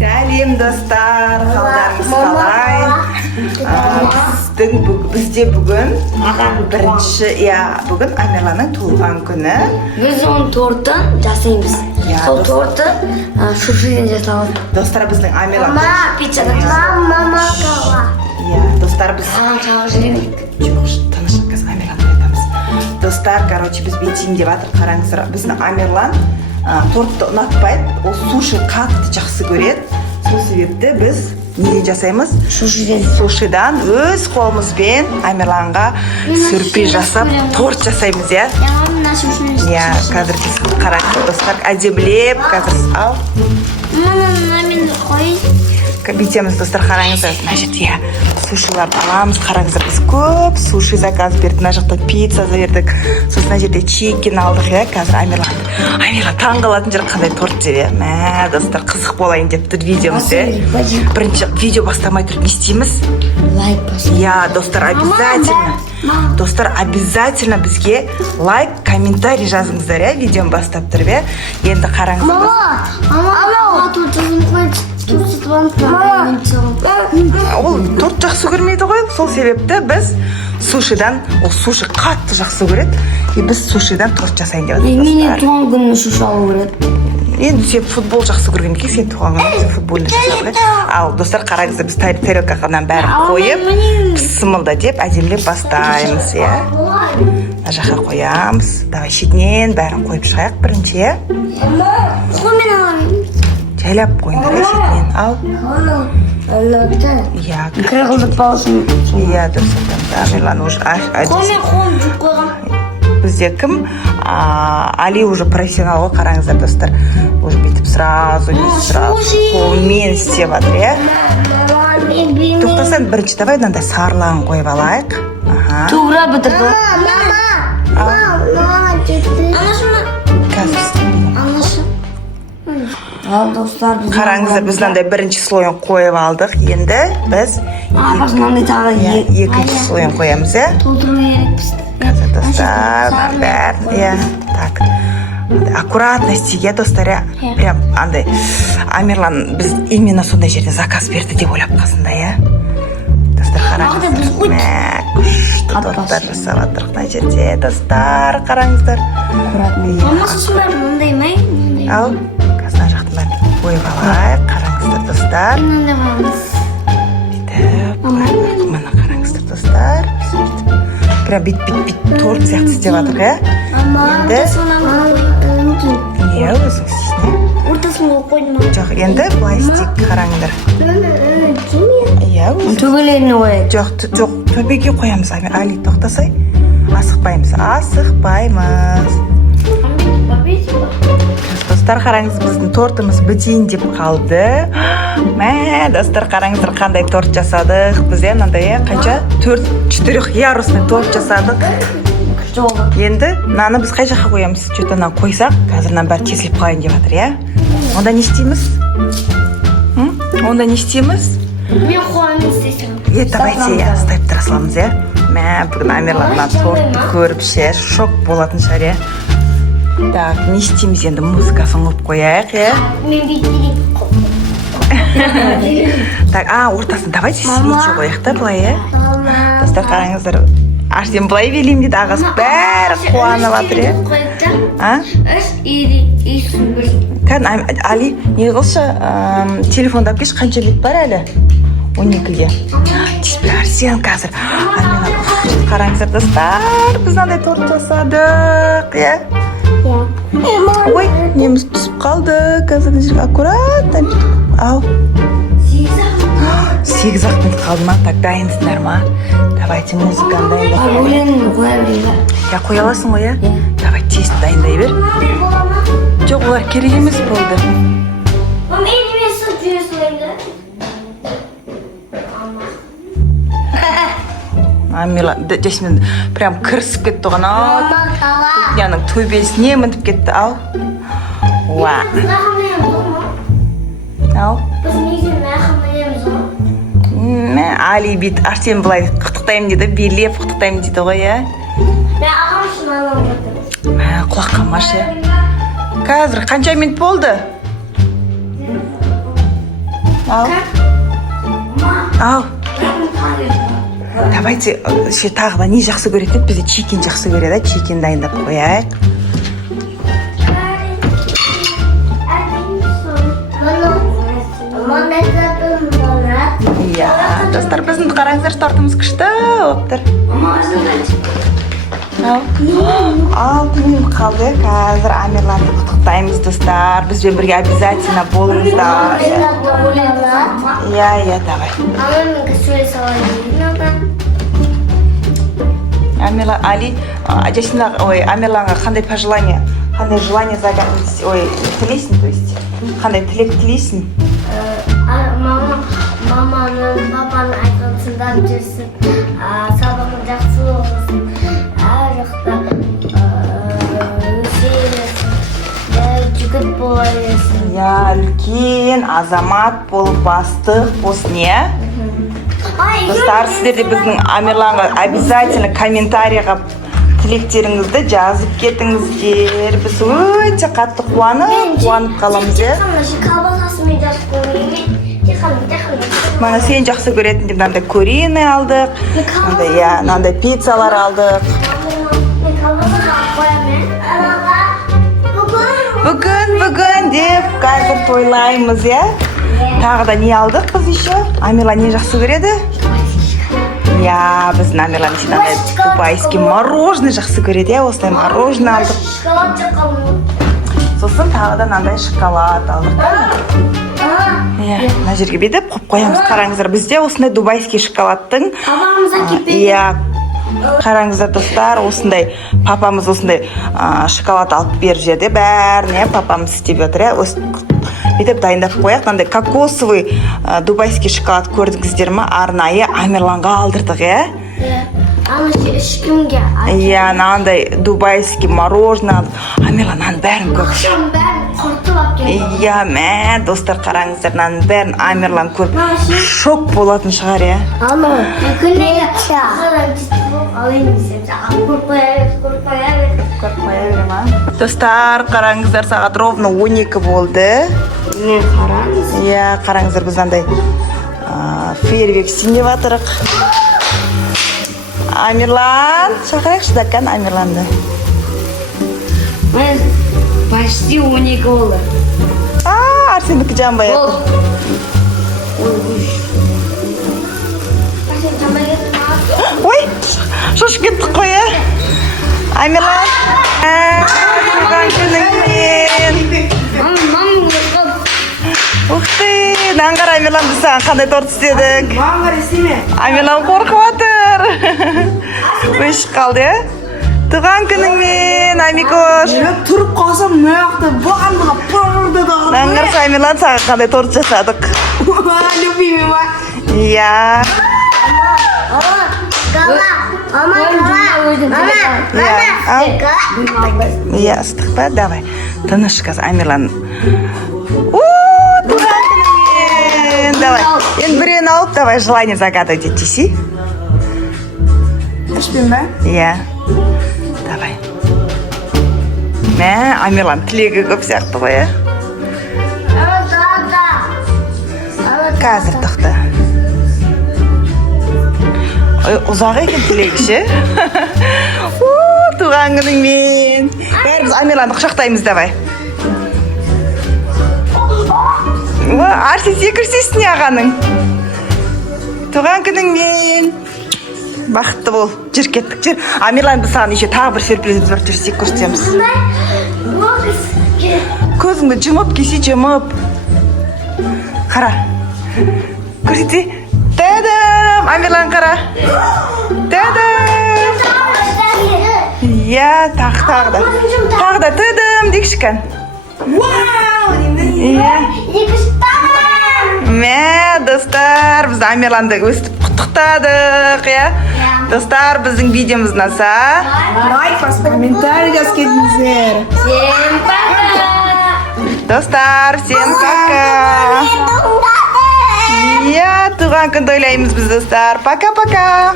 Сәлем достар, қалдарыңыз қалай? Бізде бүгін бүгін Амирланың туылған күні. Біз оның тортын жасаймыз. Сол торты шуршиден жасалады. Достар, біздің Амирлан. Пиццадан Достар, біз танышып қазір Амирланды айтамыз. Достар, біз бетейін деп жатыр, қараңыздар. Біздің Амирлан тортты ұнатпайды, ол суши қатты жақсы көреді. Сол себепті біз неден жасаймыз? Сушидан өз қолымызбен Амирланға сюрприз жасап, торт жасаймыз, қазір біз қараңыздар достар, әдемілеп қазір ал. Бүйтеміз достар, қараңыздар, мына жерде сушиларды аламыз, қараңыздар, біз көп суши заказ бердік, мына жақта пицца бердік, сосын мына жерде чикен алдық, қазір Амирлан таңғалатын жер қандай торт деп, мә достар, қызық болайын деп тұр видеомыз, бірінші видео бастамай тұрып не істейміз? Лайк басып. Достар, обязательно бізге лайк, комментарий жазыңыздар, видеоны бастап тұрып, енді қараңыздар. Ол торт жақсы көрмейді ғой, сол себепті біз сушидан, ол суши қатты жақсы көреді, біз сушидан торт жасайын деп жатырмыз. Менің туған күнімді шушы алу көреді. Енді сен футбол жақсы көрген екен, сен туған күнімді футболды жасады. Ал достар, қараңыздар, біз тарелкаға бәрін қойып, пысымылда деп әдемілеп бастаймыз, мына жаққа қоямыз. Давай шетінен бәрін қойып шығайық бірінші, Қолмен аламын. жайлап қойыңдар, шетінен ал. Кірғылдық балысын. Дұрыс Амирлан уже Қолмен жүк қойған. бізде кім? Али уже профессионал ғой, қараңыздар достар. Уже бүйтіп сразу қолмен істеп жатыр, Тоқтасаң бірінші давай мынандай сарылағын қойып алайық. Тура бітірді. Ал достар, Қараңыздар, біз мынандай бірінші слойын қойып алдық. Енді біз екінші слойын қоямыз, толтыру керекпіз. Қазір достар, бәрін, так. Аккуратно істейік, достар, прям андай Амирлан біз именно сондай жерден заказ берді деп ойлап қалсында, достар, қараңыздар, күшті торттар жасап жатырық мына жерде, достар, қараңыздар. Мамасы бар, мындай ма? Ал, қазір жақтың бәрін қойып алайық, қараңыздар достар. Мындай бармыз. Бүйтіп, мына қараңыздар достар. Прям бит торт сияқты істеп жатырық, өзің істейсің, Ортасына қойдым. Жоқ, енді пластик қараңдар. Төбелеріне қояйық. Жоқ, төбеге қоямыз, Али, тоқтасай. Асықпаймыз. Достар, қараңыз, біздің тортымыз бітейін деп қалды. Мә, достар, қараңыздар, қандай торт жасадық. Біз мынандай қанша? 4 ярусный торт жасадық. Енді наны біз қай жаққа қоямыз? Что-то қойсақ, қазір бәрі тесіліп қалайын деп жатыр, Онда не істейміз? Мен қойымын істейсің. Давайте, ұстайып тұра саламыз, Мә, бүгін Амирлан тортты көріп шок болатын шығар, Так, не істейміз енді, музыкасын қойып қояйық, Мен бейттелеп Так, ортасын давайте свечи қояйық, былай, Достар, қараңыздар, Арсен былай велейм дейді, ағасы бәрі қуанып жатыр, Али, не қылшы, телефонда келші, қанша бет бар әлі? 12-ге. Теспе, Арсен қазір. Қараңыздар, достар, біз мынандай торт жасадық, Ой, неміз түсіп қалды, қазір жерге аккуратно. Ау. Сегіз ақпен қалды ма? Так, дайынсыңдар ма? Давайте музыканы дайындап. Өлеңін қоя берейін. Қоя аласың ғой, Давай, тез дайындай бер. Жоқ, олар керек емес болды. Амирлан, Жасмин прям кірісіп кетті оған, Кухняның төбесіне мініп кетті, ау. Али бит, Арсен былай құттықтаймын деді, белеп құттықтаймын деді ғой, Мен ағам үшін анау жатыр. Құлақ қалмашы, Қазір қанша минут болды? Ал. Ал. Давайте тағы да не жақсы көреді деп бізде чикен жақсы көреді, чикен дайындап қояйық. Иә, достар, біздің қараңыздар тортымыз күшті болып тұр. Алтын қалды. Қазір Амирланды құттықтаймыз, достар. Бізбен бірге обязательно болыңыздар. Иә, давай. Амирланға қандай пожелание, қандай желание загадывать, тілейсің, то есть қандай тілек тілейсің? Маманың, папаның айтқанысында жүрсін, сабағын жақсы оқысын, әр жақта өсейін, жігіт бола берсін. Иә, үлкен азамат болып бастық болсын, иә? Достар, сіздер де біздің Амирланға обязательно комментарийға тілектеріңізді жазып кетіңіздер. Біз өте қатты қуанып қаламыз, е? Колбасасымен жазып көрейін. Мана сен жақсы көретін деп мынандай куриный алдық. Мынандай пиццалар алдық. Бүгін деп қазір тойлаймыз, е? Тағы да не алдық біз еще? Амирла не жақсы көреді? Иә, біздің Амирлан дубайский мороженое жақсы көреді, е? Осылай мороженое алдық. Сосын тағы да мынандай шоколад алдық. Мына жерге бедіп қойып қоямыз. Қараңыздар, бізде осындай дубайский шоколадтың. Қараңыздар, достар, осындай папамыз осындай шоколад алып беріп жерде бәріне папамыз істеп отыр. Бедіп дайындап қояқ. Мынандай кокосовый дубайский шоколад көрдіңіздер ме? Арнайы Амирланға алдырдық, е? Ешкімге. Мынандай дубайский мороженое. Амирлан бәрін көп. Мә, достар, қараңыздар, бәрін Амирлан көріп шок болатын шығар, е? Достар, қараңыздар, сағат ровно 12 болды. Қараңыздар, біз андай фейерверк сендеп атырық. Амирлан, шақырайықшы дакан Амирланды. Почти 12 болды. Арсендікі жанбай атыр. Ой, шошып кеттік қой, е? Амирлан. Туған күніңмен. Ұқты, наңғар Амирлан, біз саған қандай торт істедік? Амирлан қорқып атыр. Өш қалды, е? Туған күніңмен, Амикош. Тұрып қалсам, мөяқты бағандыға пұрды да. Наңғар Амирлан, саған қандай торт жасадық? Любимый ма? Иә. Иә, ыстық па? Давай. Тыныш қазір, Амирлан. Туған күніңмен. Давай. Енді бірін алып, давай, желание загадывать етесі. Ішпен бә? Иә. Давай. Мә, Амирлан тілегі көп сияқты ғой, е? Қазір тоқта. Ұзақ екен тілегі ше? Туған күніңмен. Бәріміз Амирланды құшақтаймыз, давай. Арсен секірсесің ағаның. Туған күніңмен. Бақытты бол. Жүр кеттік, жүр. Амирлан, біз саған еще тағы бір сюрпризіміз бар, жүрсек көрсетеміз. Көзіңді жұмып, кесе жұмып. Қара. Көрсете. Тәдім! Амирлан, қара. Тәдім! Иә, тағы да. Тағы да тәдім, декшікан. Мә, достар, біз Амирланды өстіп құттықтадық, иә? Достар, біздің видеомыз ұнаса, лайк басып, комментарий жазып кетіңіздер. Всем пока! Достар, всем пока! Иә, туған күн тойлаймыз біз, достар. Пока-пока!